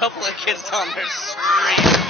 couple of kids down there screaming.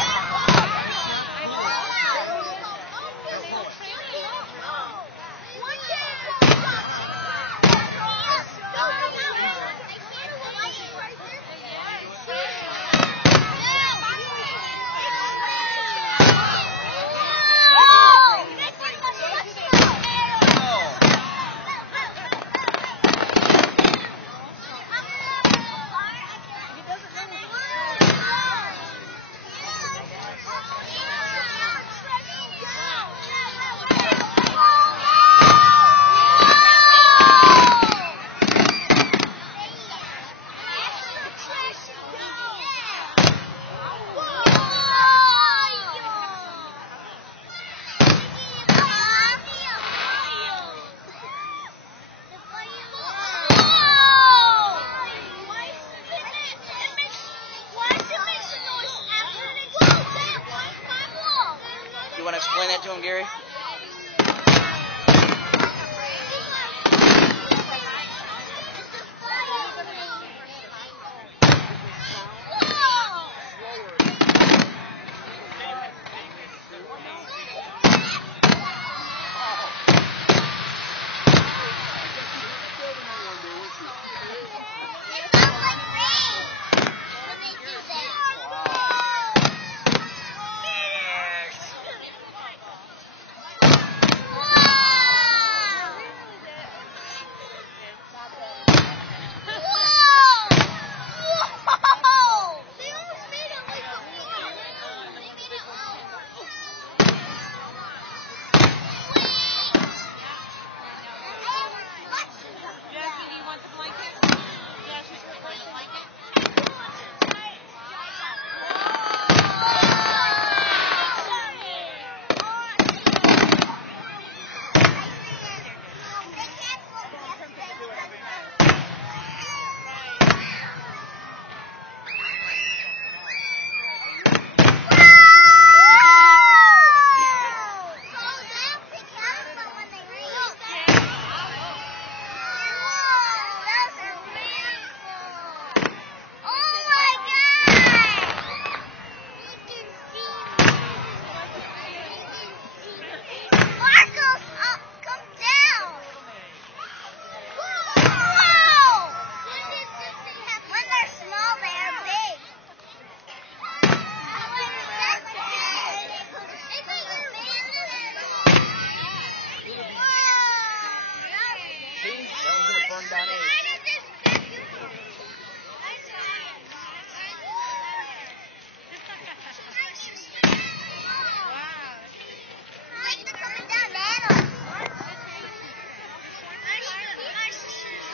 You want to explain that to him, Gary?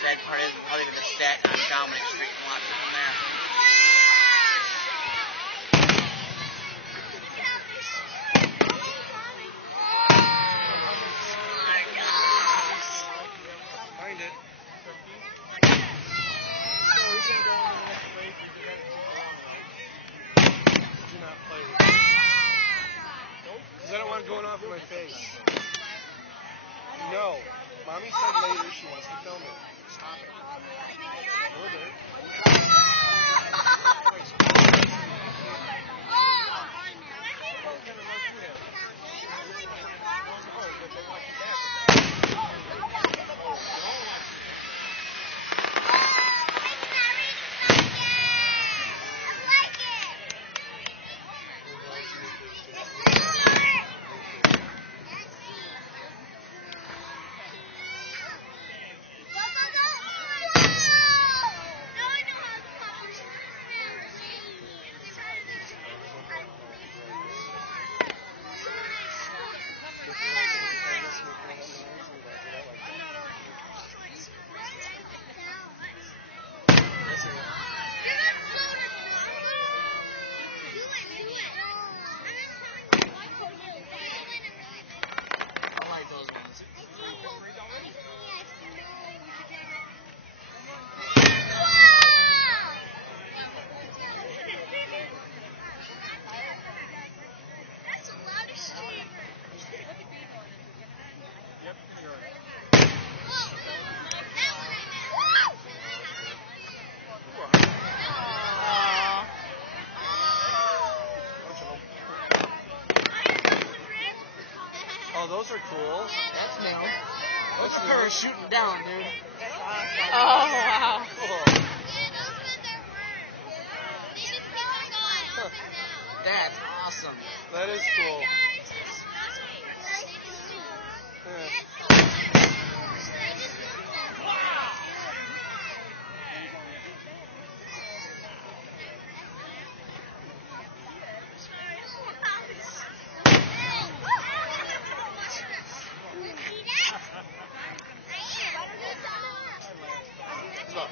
Sad part is probably going to stat on Dominic Street and watch it from there. Find it. Do not play with it. Because I don't want it going off in my face. No. Mommy said later she wants to film it. Stop it. those are cool. That's new. Those That's are new. parachuting down, dude. Oh, wow. Cool. That's awesome. That is cool. Yeah. Stop.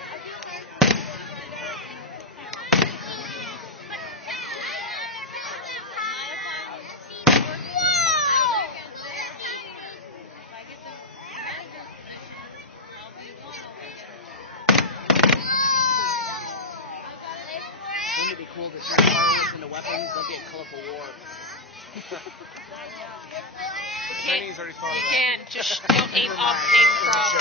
Wouldn't it be cool to see fireworks into weapons? That'd be a colorful war. Chinese already thought of You that. can. Just don't aim off, aim across.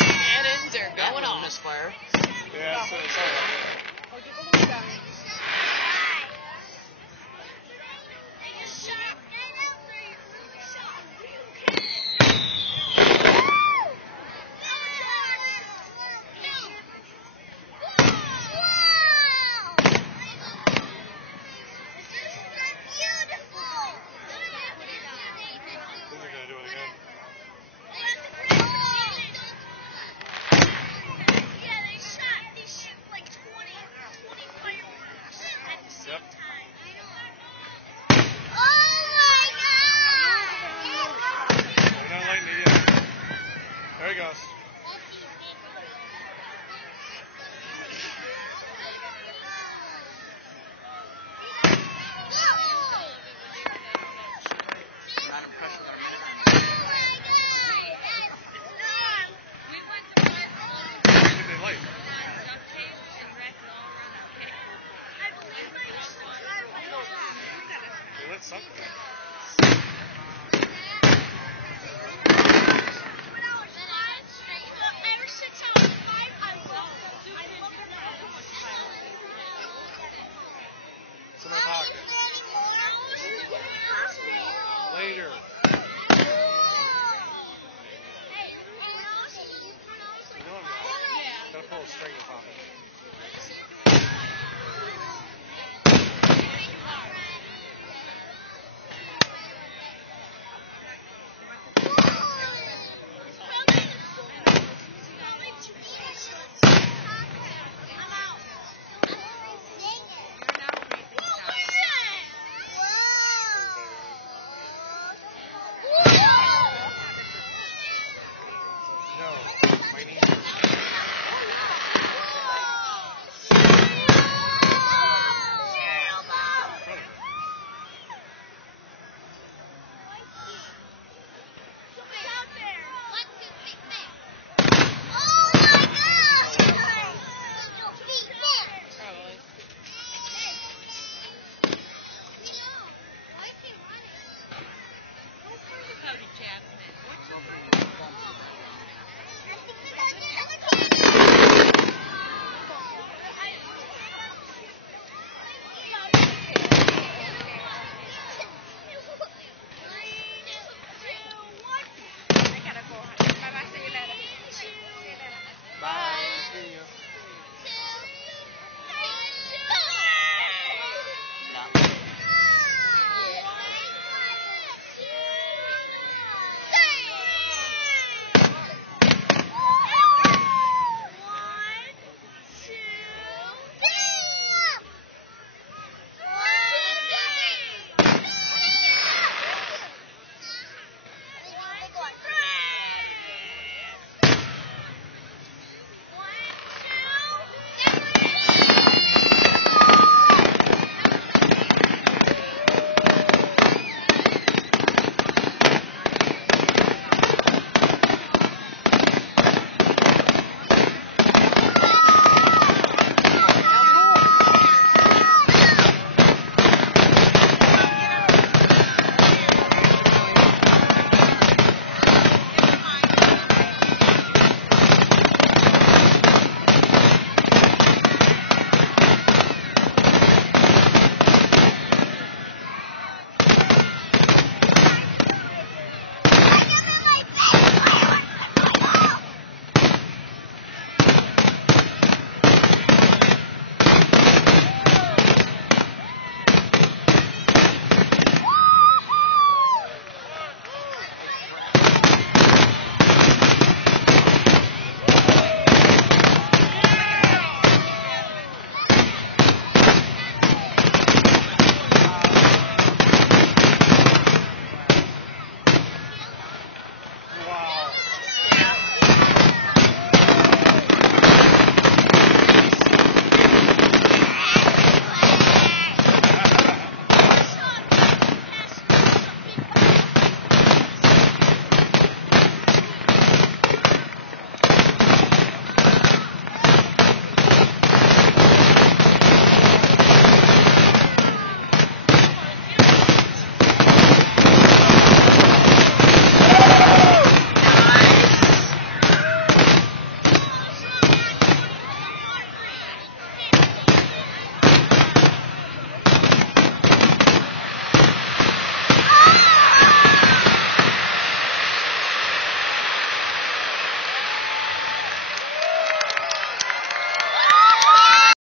Cannons are That going was a off. misfire. Yeah, that's what it's all about. They're gonna do it again. Yep. They're not lighting it yet. There he goes. Not impressed with our minute. What did they light? They lit something.